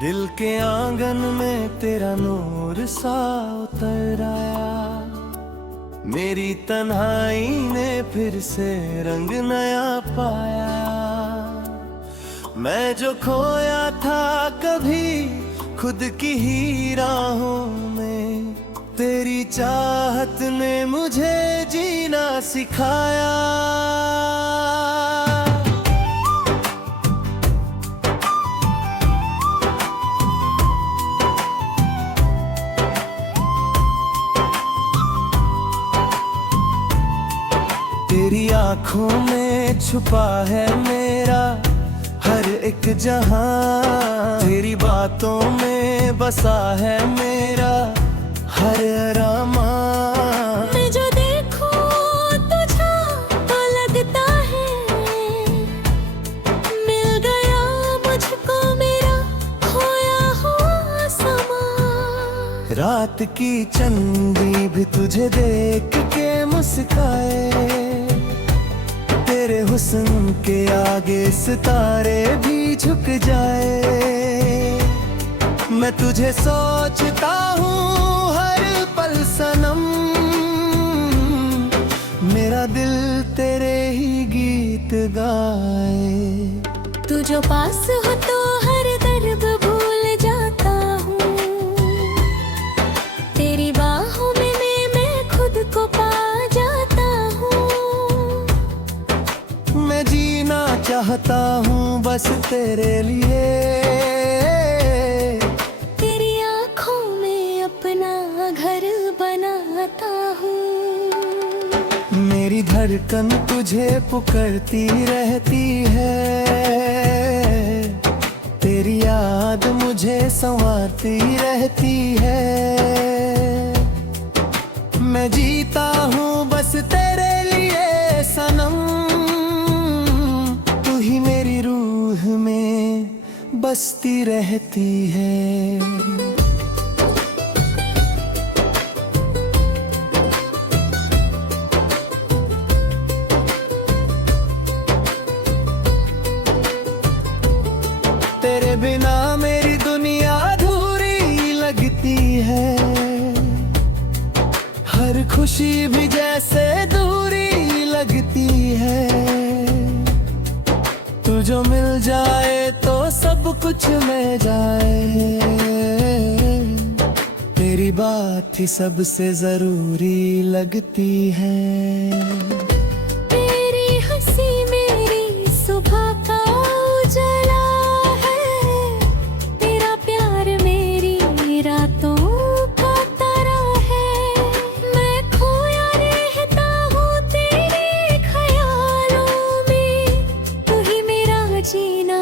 दिल के आंगन में तेरा नूर सा उतर आया। मेरी तन्हाई ने फिर से रंग नया पाया। मैं जो खोया था कभी खुद की ही राहों में, तेरी चाहत ने मुझे जीना सिखाया। तेरी आँखों में छुपा है मेरा हर एक जहां, तेरी बातों में बसा है मेरा हर अरमान। मैं जो देखूं तुझे तो लगता है मिल गया मुझको मेरा खोया हुआ समा। रात की चंदी भी तुझे देख के मुस्काए, तेरे हुस्न के आगे सितारे भी झुक जाए। मैं तुझे सोचता हूँ हर पल सनम, मेरा दिल तेरे ही गीत गाए। तू जो पास हो तो हर दर्द भूल जाता हूँ, तेरी बाहों में मैं खुद को पा जाता हूँ। मैं जीना चाहता हूँ बस तेरे लिए, तेरी आँखों में अपना घर बनाता हूँ। मेरी धड़कन तुझे पुकारती रहती है, तेरी याद मुझे संवारती रहती है। मैं जीता हूँ बस तेरे लिए सनम, तू ही मेरी रूह में बसती रहती है। तेरे बिना मेरी दुनिया अधूरी लगती है, हर खुशी भी जैसे दूरी लगती है। तू जो मिल जाए तो सब कुछ मिल जाए, तेरी बात ही सबसे जरूरी लगती है। तेरी हंसी मेरी सुबह का उजाला है, तेरा प्यार मेरी रातों का तारा है। मैं खोया रहता हूँ तेरे ख्यालों में, तू ही मेरा जीना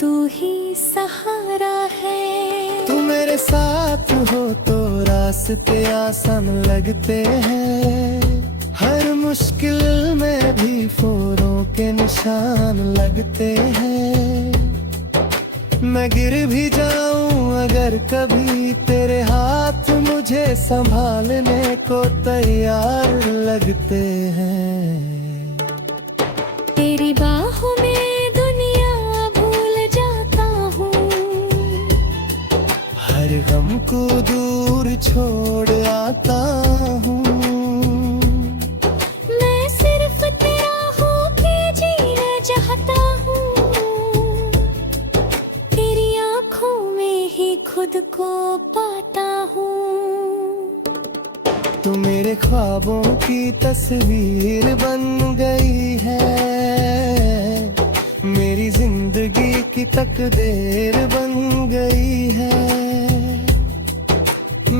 तू ही सहारा है। तू मेरे साथ हो तो रास्ते आसान लगते हैं, हर मुश्किल में भी फोरों के निशान लगते हैं। मैं गिर भी जाऊं अगर कभी, तेरे हाथ मुझे संभालने को तैयार लगते हैं। तेरी बाहों में दुनिया भूल जाता हूँ, हर गम को दूर छोड़ आता हूँ। मैं सिर्फ तेरा होके जीना चाहता हूँ, तेरी आँखों में ही खुद को पाता हूँ। तू मेरे ख्वाबों की तस्वीर बन गई है, मेरी जिंदगी की तकदीर बन गई है।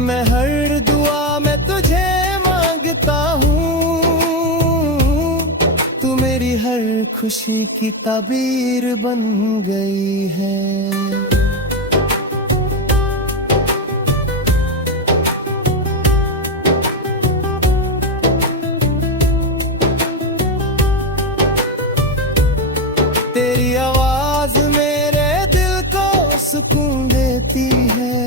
मैं हर दुआ में तुझे मांगता हूँ, तू मेरी हर खुशी की ताबीर बन गई है। तेरी आवाज मेरे दिल को सुकून देती है,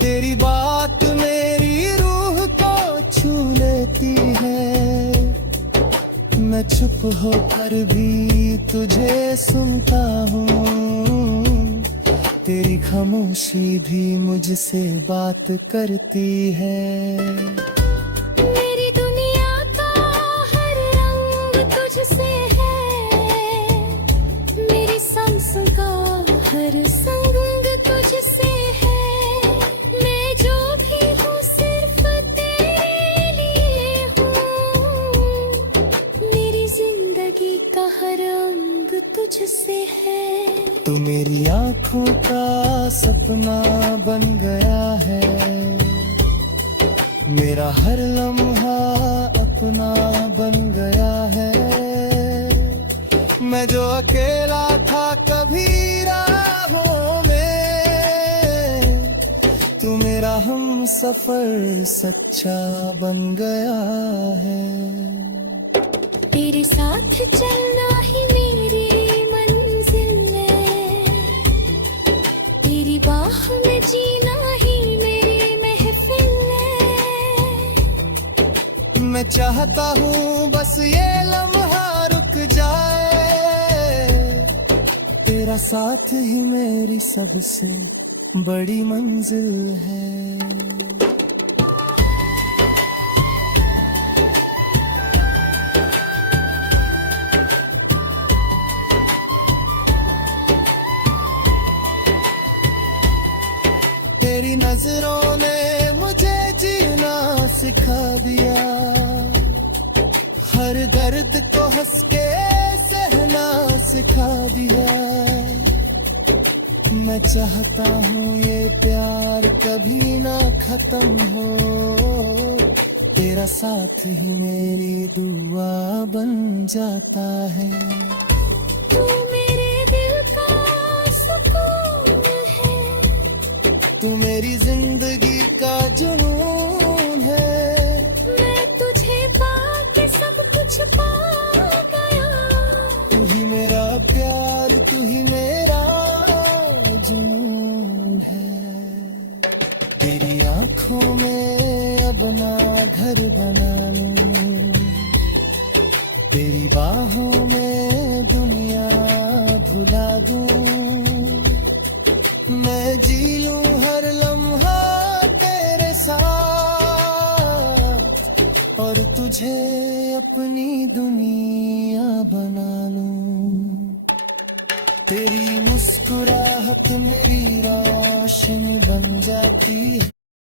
तेरी बात मेरी रूह को छू लेती है। मैं चुप होकर भी तुझे सुनता हूँ, तेरी खामोशी भी मुझसे बात करती है। मेरी दुनिया का हर रंग तुझसे है, मेरी सांसों का हर संग तुझसे है। मैं जो भी हूँ सिर्फ तेरे लिए हूँ, मेरी जिंदगी का हर अंग तुझसे है। तू मेरी आँखों का सपना बन गया है, मेरा हर लम्हा अपना बन गया है। मैं जो अकेला था कभी राहों में, तू मेरा हम सफर सच्चा बन गया है। तेरे साथ चलना ही मेरी मंजिल है, तेरी बाह में जीना ही मेरी महफिल है। मैं चाहता हूँ बस ये लम्हा रुक जाए, तेरा साथ ही मेरी सबसे बड़ी मंजिल है। तेरी नजरों ने मुझे जीना सिखा दिया, हर दर्द को हंस के सहना सिखा दिया। मैं चाहता हूँ ये प्यार कभी ना खत्म हो, तेरा साथ ही मेरी दुआ बन जाता है। तू मेरे दिल का सुकून है, तू मेरी जिंदगी का जुनून है। मैं तुझे पाके सब कुछ पा गया। तू ही मेरा प्यार, तू ही मेरा जुनून है। तेरी आँखों में अब ना घर बना लूं, तेरी बाहों में दुनिया भुला दूं। मैं जी लूं हर लम्हा तेरे साथ, और तुझे अपनी दुनिया बना लूं। तेरी मुस्कुराहट मेरी रोशनी बन जाती है।